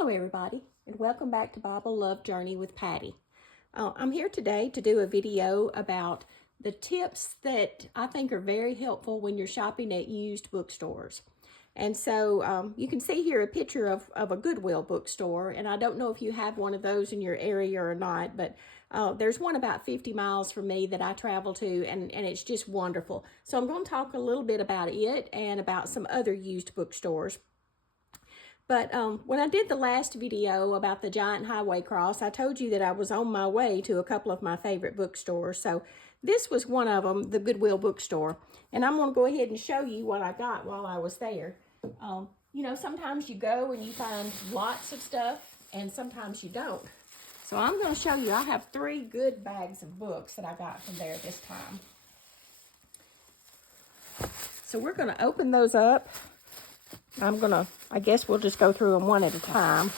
Hello everybody, and welcome back to Bible Love Journey with Patty. I'm here today to do a video about the tips that I think are very helpful when you're shopping at used bookstores. And so you can see here a picture of a Goodwill bookstore, and I don't know if you have one of those in your area or not, but there's one about 50 miles from me that I travel to, and it's just wonderful. So I'm going to talk a little bit about it and about some other used bookstores. But when I did the last video about the giant highway cross, I told you that I was on my way to a couple of my favorite bookstores. So this was one of them, the Goodwill bookstore. And I'm going to go ahead and show you what I got while I was there. You know, sometimes you go and you find lots of stuff, and sometimes you don't. So I'm going to show you, I have 3 good bags of books that I got from there this time. So we're going to open those up. I guess we'll just go through them one at a time.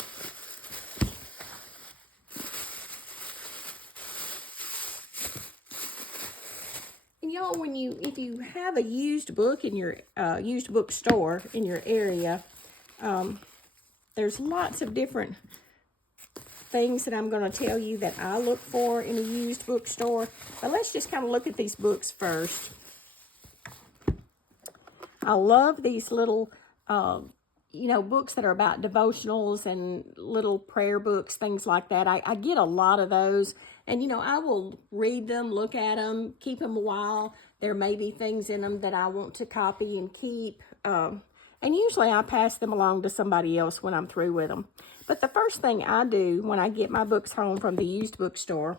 And y'all, if you have a used book in your used bookstore in your area, there's lots of different things that I'm going to tell you that I look for in a used bookstore. But let's just kind of look at these books first. I love these little you know, books that are about devotionals and little prayer books, things like that. I get a lot of those, and you know, I will read them, look at them, keep them a while. There may be things in them that I want to copy and keep, and usually I pass them along to somebody else when I'm through with them. But the first thing I do when I get my books home from the used bookstore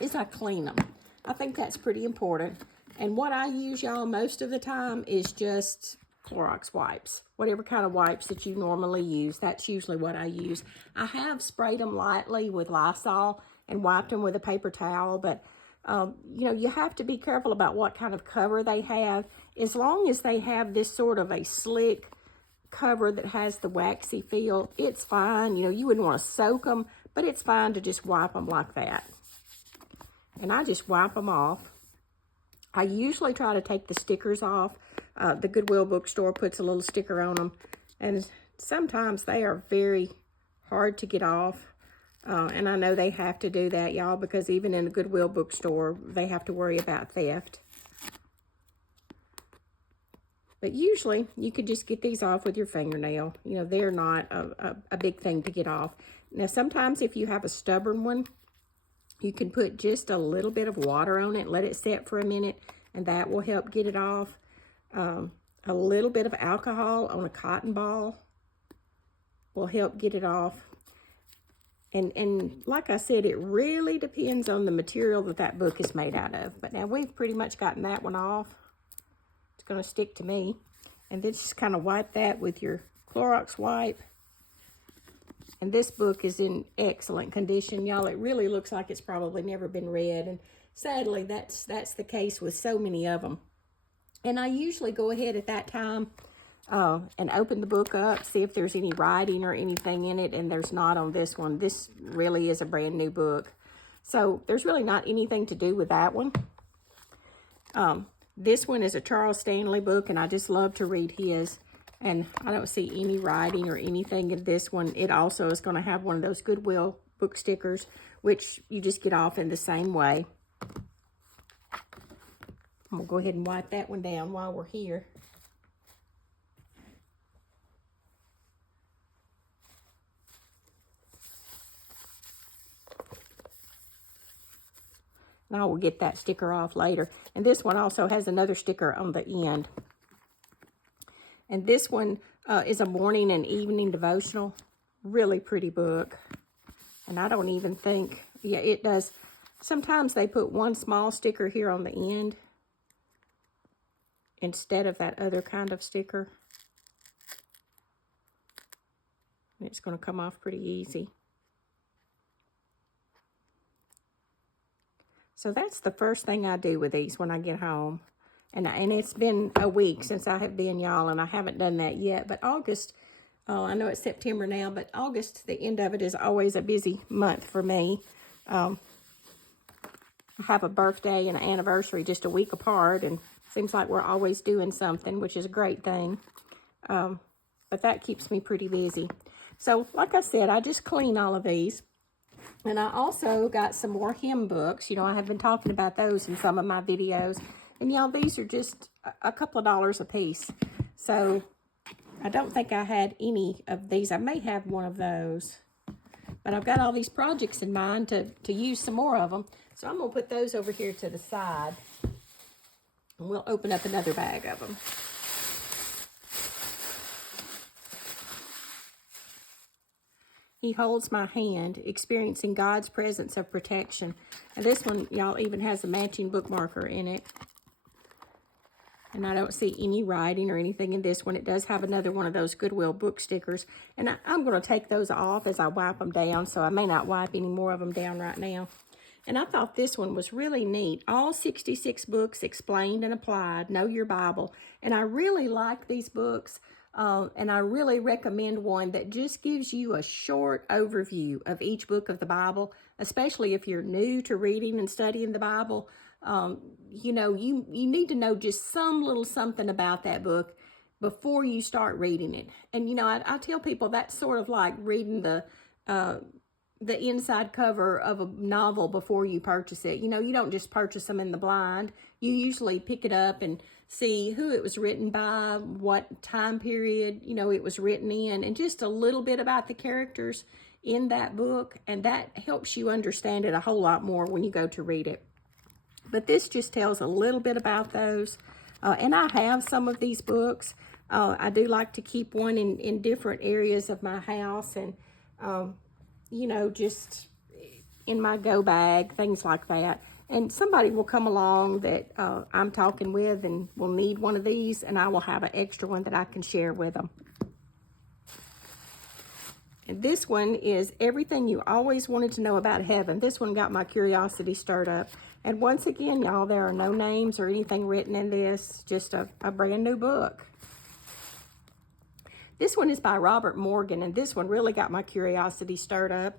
is I clean them. I think that's pretty important. And what I use, y'all, most of the time is just Clorox wipes. Whatever kind of wipes that you normally use, that's usually what I use. I have sprayed them lightly with Lysol and wiped them with a paper towel, but you know, you have to be careful about what kind of cover they have. As long as they have this sort of a slick cover that has the waxy feel, it's fine. You know, you wouldn't want to soak them, but it's fine to just wipe them like that. And I just wipe them off. I usually try to take the stickers off. The Goodwill bookstore puts a little sticker on them, and sometimes they are very hard to get off. And I know they have to do that, y'all, because even in a Goodwill bookstore, they have to worry about theft. But usually, you could just get these off with your fingernail. You know, they're not a big thing to get off. Now, sometimes if you have a stubborn one, you can put just a little bit of water on it, let it set for a minute, and that will help get it off. A little bit of alcohol on a cotton ball will help get it off. And like I said, it really depends on the material that book is made out of. But now we've pretty much gotten that one off. It's going to stick to me. And then just kind of wipe that with your Clorox wipe. And this book is in excellent condition, y'all. It really looks like it's probably never been read. And sadly, that's the case with so many of them. And I usually go ahead at that time and open the book up, see if there's any writing or anything in it, and there's not on this one. This really is a brand new book. So there's really not anything to do with that one. This one is a Charles Stanley book, and I just love to read his. And I don't see any writing or anything in this one. It also is going to have one of those Goodwill book stickers, which you just get off in the same way. I'm going to go ahead and wipe that one down while we're here. And I will get that sticker off later. And this one also has another sticker on the end. And this one is a morning and evening devotional. Really pretty book. And I don't even think, yeah, it does. Sometimes they put one small sticker here on the end instead of that other kind of sticker. And it's going to come off pretty easy. So that's the first thing I do with these when I get home. And it's been a week since I have been, y'all, and I haven't done that yet. But August, I know it's September now, but August, the end of it, is always a busy month for me. I have a birthday and an anniversary just a week apart, and it seems like we're always doing something, which is a great thing. But that keeps me pretty busy. So, like I said, I just clean all of these. And I also got some more hymn books. You know, I have been talking about those in some of my videos. And y'all, these are just a couple of dollars a piece. So, I don't think I had any of these. I may have one of those. But I've got all these projects in mind to use some more of them. So I'm going to put those over here to the side. And we'll open up another bag of them. He holds my hand, experiencing God's presence of protection. And this one, y'all, even has a matching bookmarker in it. And I don't see any writing or anything in this one. It does have another one of those Goodwill book stickers. And I'm going to take those off as I wipe them down, so I may not wipe any more of them down right now. And I thought this one was really neat. All 66 books explained and applied. Know Your Bible. And I really like these books. And I really recommend one that just gives you a short overview of each book of the Bible, especially if you're new to reading and studying the Bible. You know, you need to know just some little something about that book before you start reading it. And, you know, I tell people that's sort of like reading the inside cover of a novel before you purchase it. You know, you don't just purchase them in the blind. You usually pick it up and see who it was written by, what time period, you know, it was written in, and just a little bit about the characters in that book. And that helps you understand it a whole lot more when you go to read it. But this just tells a little bit about those. And I have some of these books. I do like to keep one in different areas of my house. And, you know, just in my go bag, things like that. And somebody will come along that I'm talking with and will need one of these. And I will have an extra one that I can share with them. And this one is Everything You Always Wanted to Know About Heaven. This one got my curiosity stirred up. And once again, y'all, there are no names or anything written in this, just a brand new book. This one is by Robert Morgan, and this one really got my curiosity stirred up.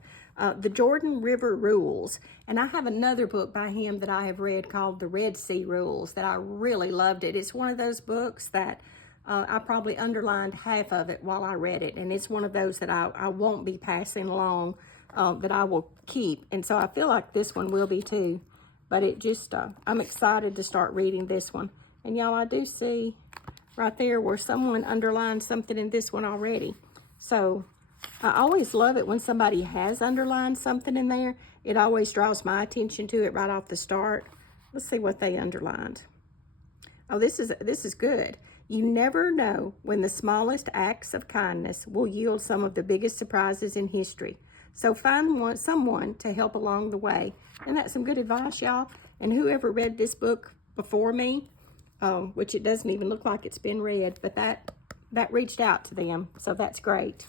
The Jordan River Rules. And I have another book by him that I have read called The Red Sea Rules that I really loved it. It's one of those books that I probably underlined half of it while I read it. And it's one of those that I won't be passing along, that I will keep. And so I feel like this one will be too. But it just, I'm excited to start reading this one. And y'all, I do see right there where someone underlined something in this one already. So I always love it when somebody has underlined something in there. It always draws my attention to it right off the start. Let's see what they underlined. Oh, this is good. You never know when the smallest acts of kindness will yield some of the biggest surprises in history. So find someone to help along the way. And that's some good advice, y'all. And whoever read this book before me, which it doesn't even look like it's been read, but that reached out to them. So that's great.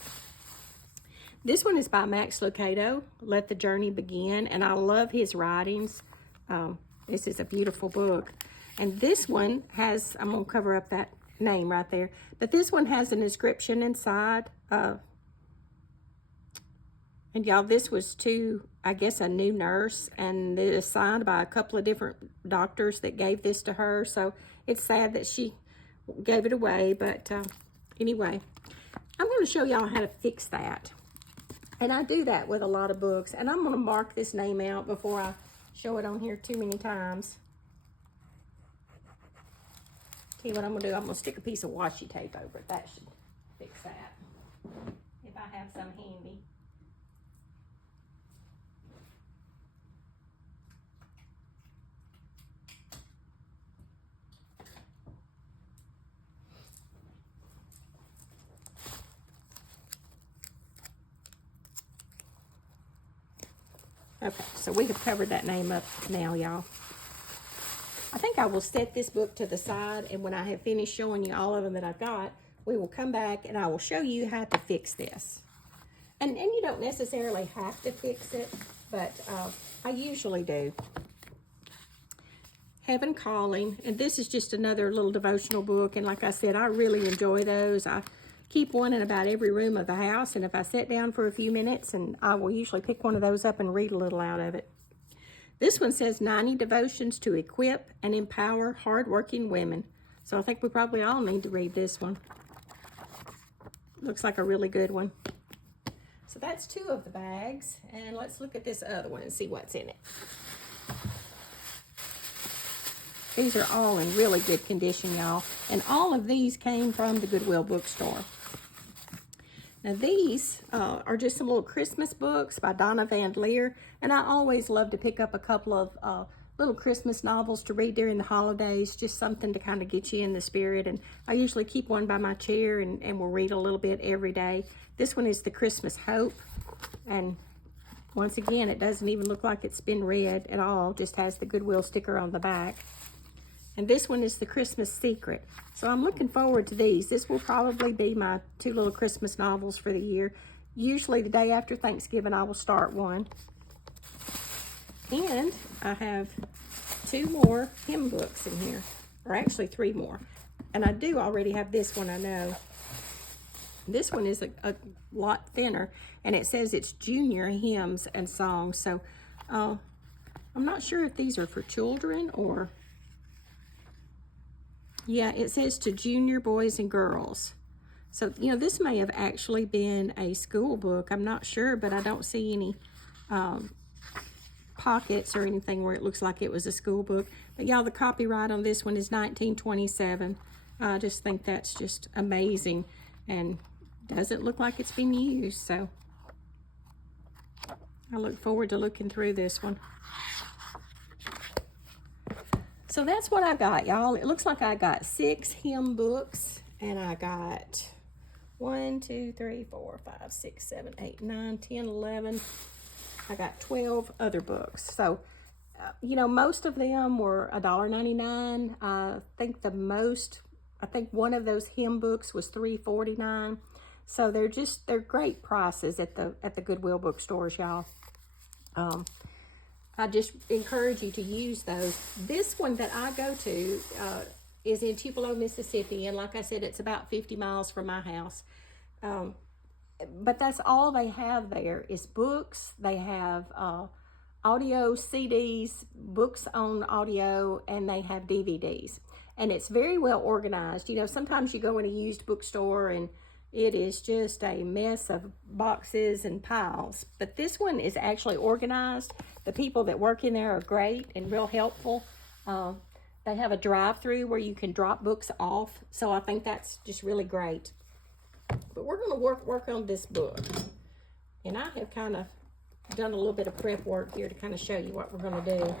This one is by Max Lucado, Let the Journey Begin. And I love his writings. This is a beautiful book. And this one has, I'm going to cover up that name right there. But this one has an inscription inside. And y'all, this was to, I guess, a new nurse, and it is signed by a couple of different doctors that gave this to her. So it's sad that she gave it away, but anyway, I'm going to show y'all how to fix that. And I do that with a lot of books, and I'm going to mark this name out before I show it on here too many times. See what I'm going to do? I'm going to stick a piece of washi tape over it. That should fix that, if I have some handy. Okay, so we have covered that name up now, y'all. I think I will set this book to the side, and when I have finished showing you all of them that I've got, we will come back and I will show you how to fix this. And you don't necessarily have to fix it, but I usually do. Heaven Calling, and this is just another little devotional book, and like I said, I really enjoy those. I keep one in about every room of the house, and if I sit down for a few minutes, and I will usually pick one of those up and read a little out of it. This one says 90 devotions to equip and empower hardworking women. So I think we probably all need to read this one. Looks like a really good one. So that's 2 of the bags, and let's look at this other one and see what's in it. These are all in really good condition, y'all, and all of these came from the Goodwill bookstore. Now these are just some little Christmas books by Donna Van Leer, and I always love to pick up a couple of little Christmas novels to read during the holidays, just something to kind of get you in the spirit. And I usually keep one by my chair and we'll read a little bit every day. This one is The Christmas Hope, and once again, it doesn't even look like it's been read at all, just has the Goodwill sticker on the back. And this one is The Christmas Secret. So I'm looking forward to these. This will probably be my 2 little Christmas novels for the year. Usually the day after Thanksgiving, I will start one. And I have 2 more hymn books in here, or actually 3 more. And I do already have this one, I know. This one is a lot thinner, and it says it's junior hymns and songs. So I'm not sure if these are for children or... Yeah, it says to junior boys and girls. So, you know, this may have actually been a school book. I'm not sure, but I don't see any pockets or anything where it looks like it was a school book. But y'all, the copyright on this one is 1927. I just think that's just amazing and doesn't look like it's been used. So I look forward to looking through this one. So that's what I got, y'all. It looks like I got 6 hymn books, and I got 1, 2, 3, 4, 5, 6, 7, 8, 9, 10, 11. I got 12 other books. So, you know, most of them were $1.99. I think one of those hymn books was $3.49. So they're great prices at the Goodwill bookstores, y'all. I just encourage you to use those. This one that I go to is in Tupelo, Mississippi, and like I said, it's about 50 miles from my house. But that's all they have there is books. They have audio CDs, books on audio, and they have DVDs. And it's very well organized. You know, sometimes you go in a used bookstore and it is just a mess of boxes and piles. But this one is actually organized. The people that work in there are great and real helpful. They have a drive-through where you can drop books off. So I think that's just really great. But we're going to work on this book. And I have kind of done a little bit of prep work here to kind of show you what we're going to do.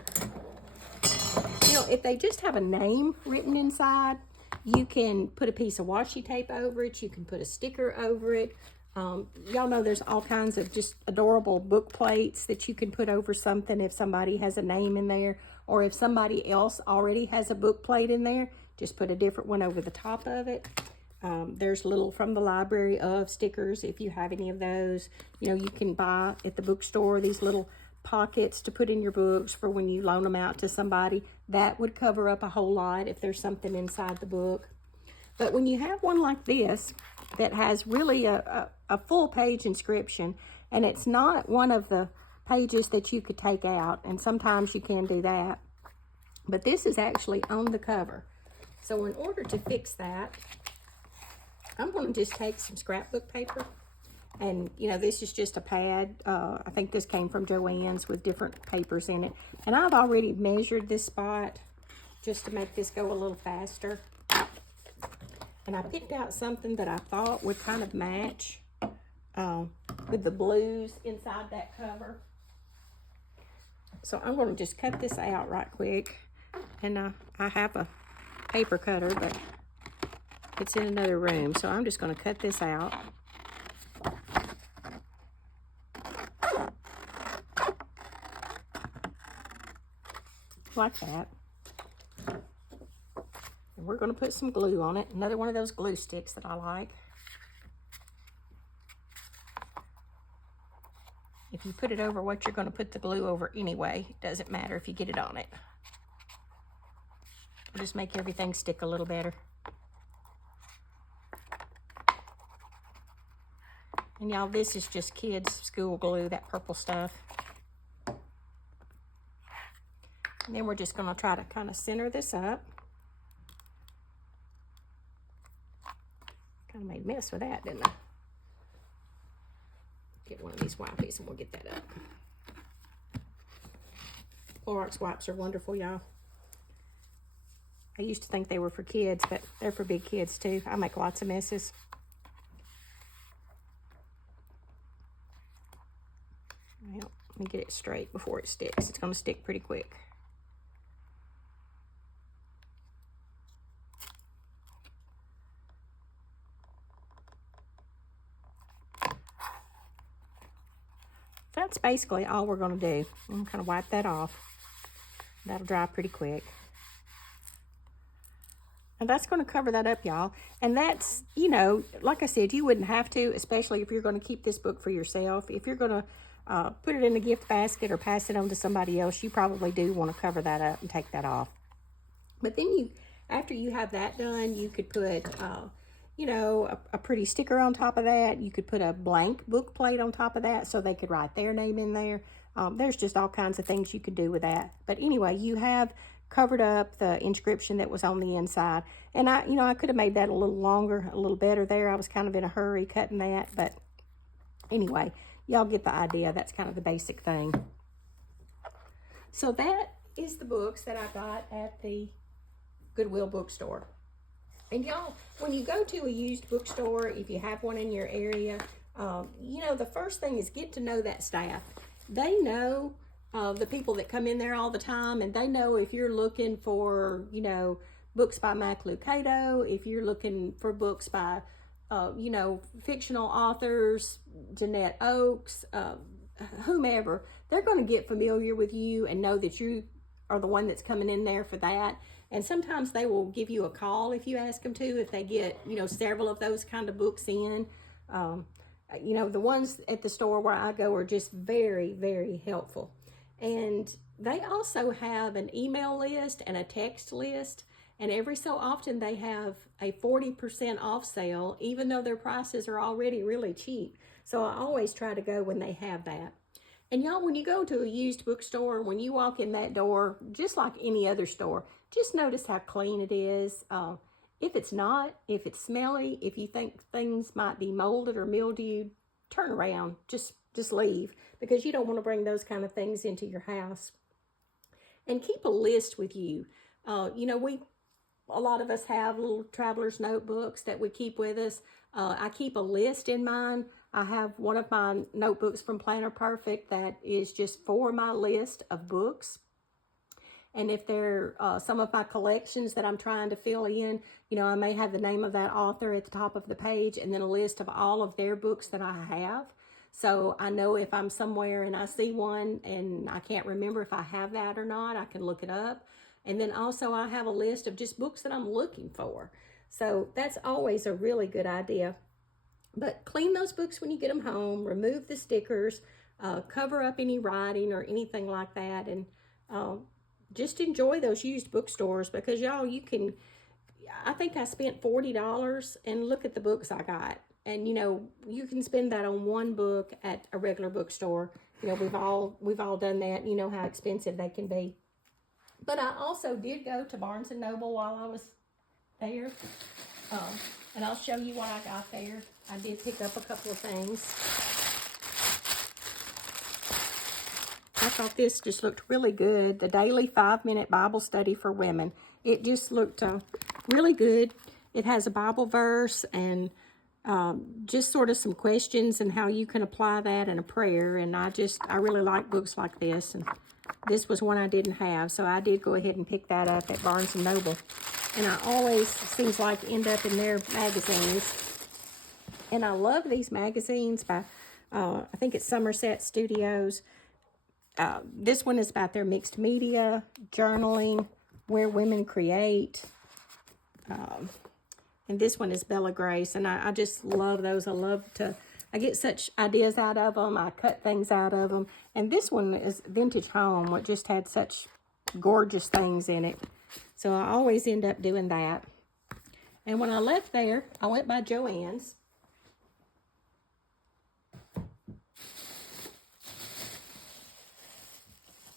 You know, if they just have a name written inside, you can put a piece of washi tape over it. You can put a sticker over it. Y'all know there's all kinds of just adorable book plates that you can put over something if somebody has a name in there, or if somebody else already has a book plate in there, just put a different one over the top of it. There's little from the library of stickers if you have any of those. You know, you can buy at the bookstore these little pockets to put in your books for when you loan them out to somebody. That would cover up a whole lot if there's something inside the book. But when you have one like this that has really a full page inscription, and it's not one of the pages that you could take out, and sometimes you can do that, but this is actually on the cover. So in order to fix that, I'm going to just take some scrapbook paper, and you know, this is just a pad. I think this came from Joann's with different papers in it, and I've already measured this spot just to make this go a little faster. And I picked out something that I thought would kind of match with the blues inside that cover. So I'm going to just cut this out right quick. And I have a paper cutter, but it's in another room. So I'm just going to cut this out. Like that. And we're going to put some glue on it. Another one of those glue sticks that I like. If you put it over what you're going to put the glue over anyway, it doesn't matter if you get it on it. It'll just make everything stick a little better. And y'all, this is just kids' school glue, that purple stuff. And then we're just going to try to kind of center this up. Kind of made a mess with that, didn't I? Get one of these wipes and we'll get that up. Clorox wipes are wonderful, y'all. I used to think they were for kids, but they're for big kids too. I make lots of messes. Well, let me get it straight before it sticks. It's going to stick pretty quick. That's basically all we're going to do. I'm going to kind of wipe that off. That'll dry pretty quick. And that's going to cover that up, y'all. And that's, you know, like I said, you wouldn't have to, especially if you're going to keep this book for yourself. If you're going to put it in a gift basket or pass it on to somebody else, you probably do want to cover that up and take that off. But then after you have that done, you could put, you know, a pretty sticker on top of that. You could put a blank book plate on top of that so they could write their name in there. There's just all kinds of things you could do with that. But anyway, you have covered up the inscription that was on the inside. And I could have made that a little longer, a little better there. I was kind of in a hurry cutting that. But anyway, y'all get the idea. That's kind of the basic thing. So that is the books that I got at the Goodwill bookstore. And y'all, when you go to a used bookstore, if you have one in your area, you know, the first thing is get to know that staff. They know the people that come in there all the time, and they know if you're looking for, you know, books by Mac Lucado, if you're looking for books by, you know, fictional authors, Jeanette Oakes, whomever, they're going to get familiar with you and know that you are the one that's coming in there for that. And sometimes they will give you a call if you ask them to, if they get, you know, several of those kind of books in. You know, the ones at the store where I go are just very, very helpful. And they also have an email list and a text list. And every so often they have a 40% off sale, even though their prices are already really cheap. So I always try to go when they have that. And y'all, when you go to a used bookstore, when you walk in that door, just like any other store, just notice how clean it is. If it's not, if it's smelly, if you think things might be molded or mildewed, turn around, just leave, because you don't want to bring those kind of things into your house. And keep a list with you. You know, a lot of us have little traveler's notebooks that we keep with us. I keep a list in mine. I have one of my notebooks from Planner Perfect that is just for my list of books. And if they're some of my collections that I'm trying to fill in, you know, I may have the name of that author at the top of the page and then a list of all of their books that I have. So I know if I'm somewhere and I see one and I can't remember if I have that or not, I can look it up. And then also I have a list of just books that I'm looking for. So that's always a really good idea. But clean those books when you get them home, remove the stickers, cover up any writing or anything like that, and just enjoy those used bookstores, because y'all, I think I spent $40 and look at the books I got. And you know, you can spend that on one book at a regular bookstore. You know, we've all done that. You know how expensive they can be. But I also did go to Barnes and Noble while I was there. And I'll show you what I got there. I did pick up a couple of things. I thought this just looked really good. The Daily 5-Minute Bible Study for Women. It just looked really good. It has a Bible verse and just sort of some questions and how you can apply that in a prayer. And I really like books like this. And this was one I didn't have, so I did go ahead and pick that up at Barnes and Noble. And I always, seems like, end up in their magazines. And I love these magazines by, I think it's Somerset Studios. This one is about their mixed media, journaling, where women create. And this one is Bella Grace. And I just love those. I get such ideas out of them. I cut things out of them. And this one is Vintage Home, which just had such gorgeous things in it. So I always end up doing that. And when I left there, I went by Joanne's.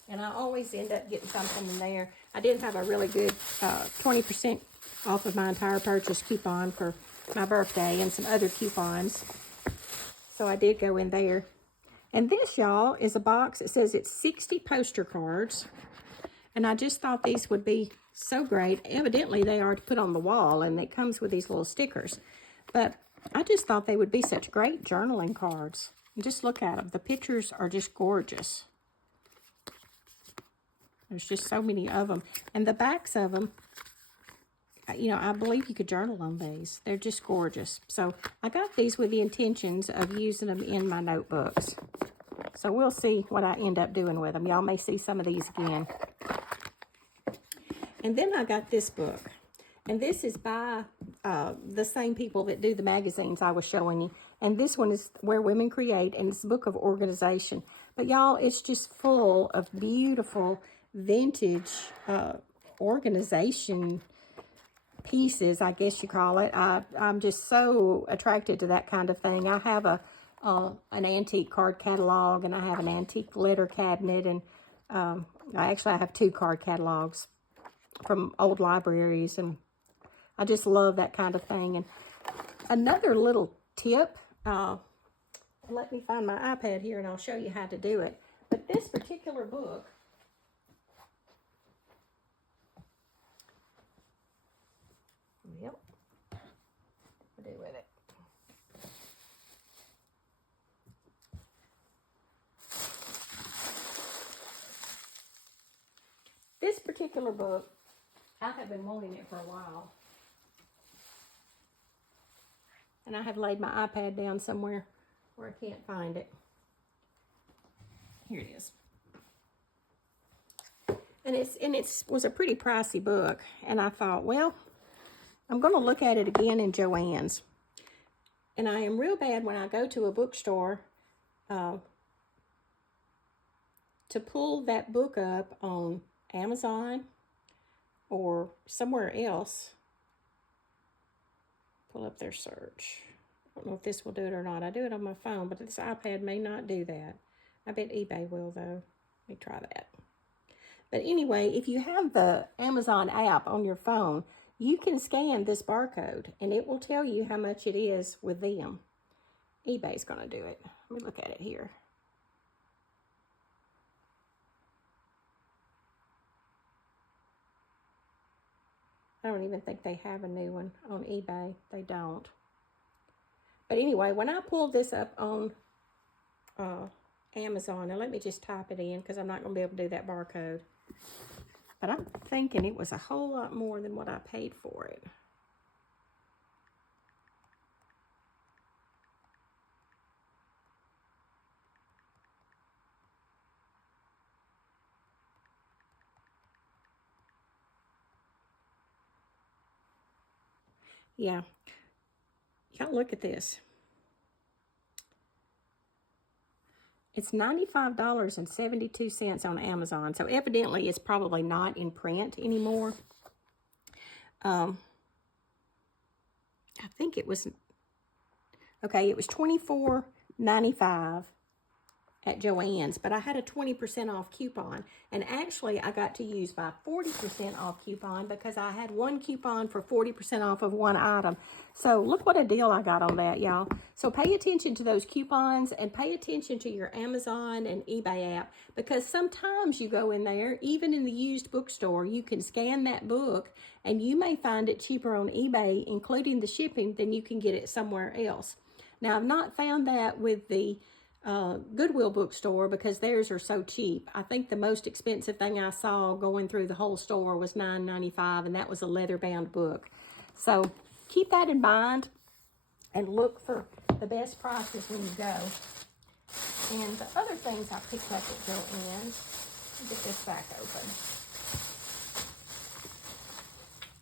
And I always end up getting something in there. I did have a really good 20% off of my entire purchase coupon for my birthday and some other coupons. So I did go in there. And this, y'all, is a box. It says it's 60 poster cards. And I just thought these would be so great. Evidently, they are to put on the wall, and it comes with these little stickers. But I just thought they would be such great journaling cards. And just look at them. The pictures are just gorgeous. There's just so many of them. And the backs of them, you know, I believe you could journal on these. They're just gorgeous. So I got these with the intentions of using them in my notebooks. So we'll see what I end up doing with them. Y'all may see some of these again. And then I got this book. And this is by the same people that do the magazines I was showing you. And this one is Where Women Create, and it's a book of organization. But y'all, it's just full of beautiful vintage organization pieces, I guess you call it. I'm just so attracted to that kind of thing. I have an antique card catalog, and I have an antique letter cabinet, and I have 2 card catalogs from old libraries, and I just love that kind of thing. And another little tip, let me find my iPad here and I'll show you how to do it. But this particular book, yep, what do with it? This particular book, I have been wanting it for a while. And I have laid my iPad down somewhere where I can't find it. Here it is. And it was a pretty pricey book. And I thought, well, I'm going to look at it again in Joann's. And I am real bad when I go to a bookstore to pull that book up on Amazon or somewhere else. Pull up their search. I don't know if this will do it or not. I do it on my phone, but this iPad may not do that. I bet eBay will, though. Let me try that. But anyway, if you have the Amazon app on your phone, you can scan this barcode, and it will tell you how much it is with them. eBay's going to do it. Let me look at it here. I don't even think they have a new one on eBay. They don't. But anyway, when I pulled this up on Amazon, now let me just type it in because I'm not going to be able to do that barcode. But I'm thinking it was a whole lot more than what I paid for it. Yeah. Y'all look at this. It's $95.72 on Amazon. So evidently it's probably not in print anymore. I think it was, okay, it was $24.95 at Joann's, but I had a 20% off coupon, and actually I got to use my 40% off coupon because I had one coupon for 40% off of one item. So look what a deal I got on that, y'all. So pay attention to those coupons and pay attention to your Amazon and eBay app, because sometimes you go in there, even in the used bookstore, you can scan that book and you may find it cheaper on eBay, including the shipping, than you can get it somewhere else. Now, I've not found that with the Goodwill bookstore because theirs are so cheap. I think the most expensive thing I saw going through the whole store was $9.95, and that was a leather-bound book. So keep that in mind and look for the best prices when you go. And the other things I picked up at Joann's, let me get this back open.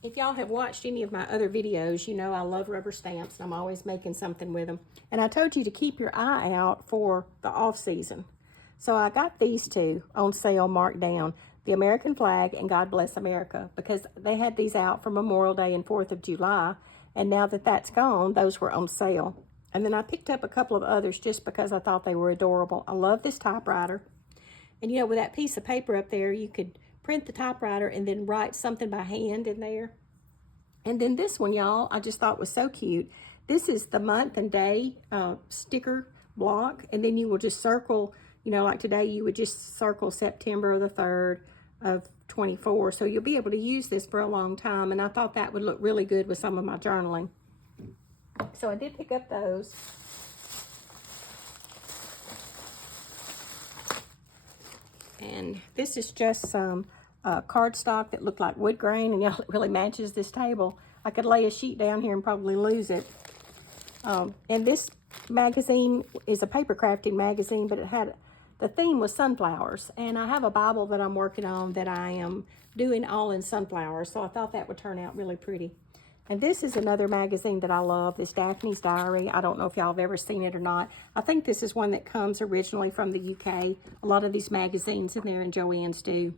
If y'all have watched any of my other videos, you know I love rubber stamps, and I'm always making something with them. And I told you to keep your eye out for the off-season. So I got these two on sale, marked down, the American flag and God Bless America, because they had these out for Memorial Day and 4th of July. And now that that's gone, those were on sale. And then I picked up a couple of others just because I thought they were adorable. I love this typewriter. And you know, with that piece of paper up there, you could print the typewriter and then write something by hand in there. And then this one, y'all, I just thought was so cute. This is the month and day sticker block, and then you will just circle, you know, like today you would just circle September the 3rd of 24. So you'll be able to use this for a long time, and I thought that would look really good with some of my journaling. So I did pick up those. And this is just some cardstock that looked like wood grain, and y'all, it really matches this table. I could lay a sheet down here and probably lose it. And this magazine is a paper crafting magazine, but it had, the theme was sunflowers. And I have a Bible that I'm working on that I am doing all in sunflowers, so I thought that would turn out really pretty. And this is another magazine that I love, this Daphne's Diary. I don't know if y'all have ever seen it or not. I think this is one that comes originally from the UK. A lot of these magazines in there, and Joanne's do.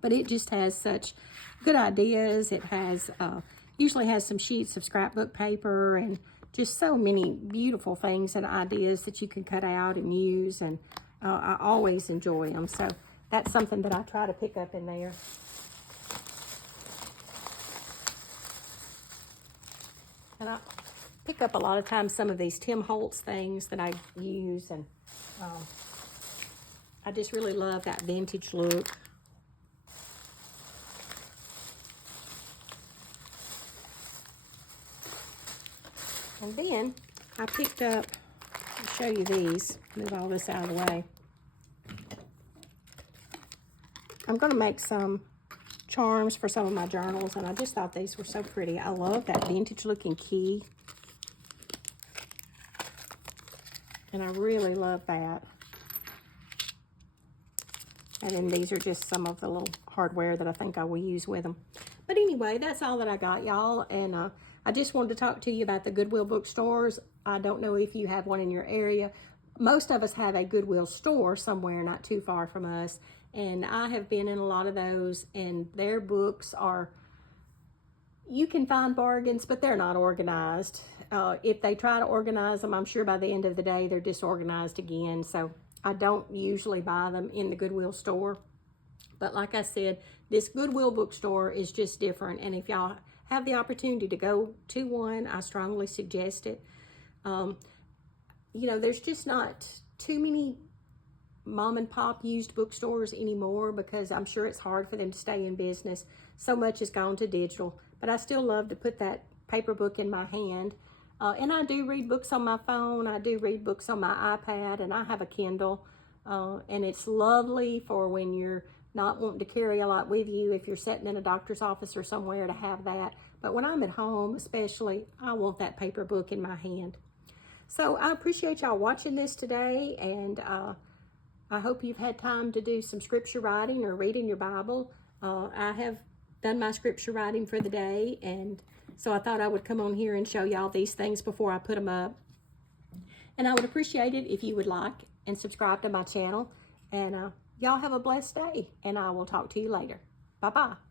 But it just has such good ideas. It has, usually has some sheets of scrapbook paper and just so many beautiful things and ideas that you can cut out and use. And I always enjoy them. So that's something that I try to pick up in there. And I pick up a lot of times some of these Tim Holtz things that I use, and I just really love that vintage look. And then I picked up, I'll show you these, move all this out of the way. I'm going to make some charms for some of my journals, and I just thought these were so pretty. I love that vintage looking key, and I really love that. And then these are just some of the little hardware that I think I will use with them. But anyway, that's all that I got, y'all. And I just wanted to talk to you about the Goodwill bookstores. I don't know if you have one in your area. Most of us have a Goodwill store somewhere not too far from us. And I have been in a lot of those, and their books are, you can find bargains, but they're not organized. If they try to organize them, I'm sure by the end of the day, they're disorganized again. So I don't usually buy them in the Goodwill store. But like I said, this Goodwill bookstore is just different. And if y'all have the opportunity to go to one, I strongly suggest it. You know, there's just not too many mom and pop used bookstores anymore, because I'm sure it's hard for them to stay in business. So much has gone to digital, but I still love to put that paper book in my hand. And I do read books on my phone. I do read books on my iPad, and I have a Kindle. And it's lovely for when you're not wanting to carry a lot with you, if you're sitting in a doctor's office or somewhere, to have that. But when I'm at home, especially, I want that paper book in my hand. So I appreciate y'all watching this today, and I hope you've had time to do some scripture writing or reading your Bible. I have done my scripture writing for the day, and so I thought I would come on here and show y'all these things before I put them up. And I would appreciate it if you would like and subscribe to my channel. And y'all have a blessed day, and I will talk to you later. Bye-bye.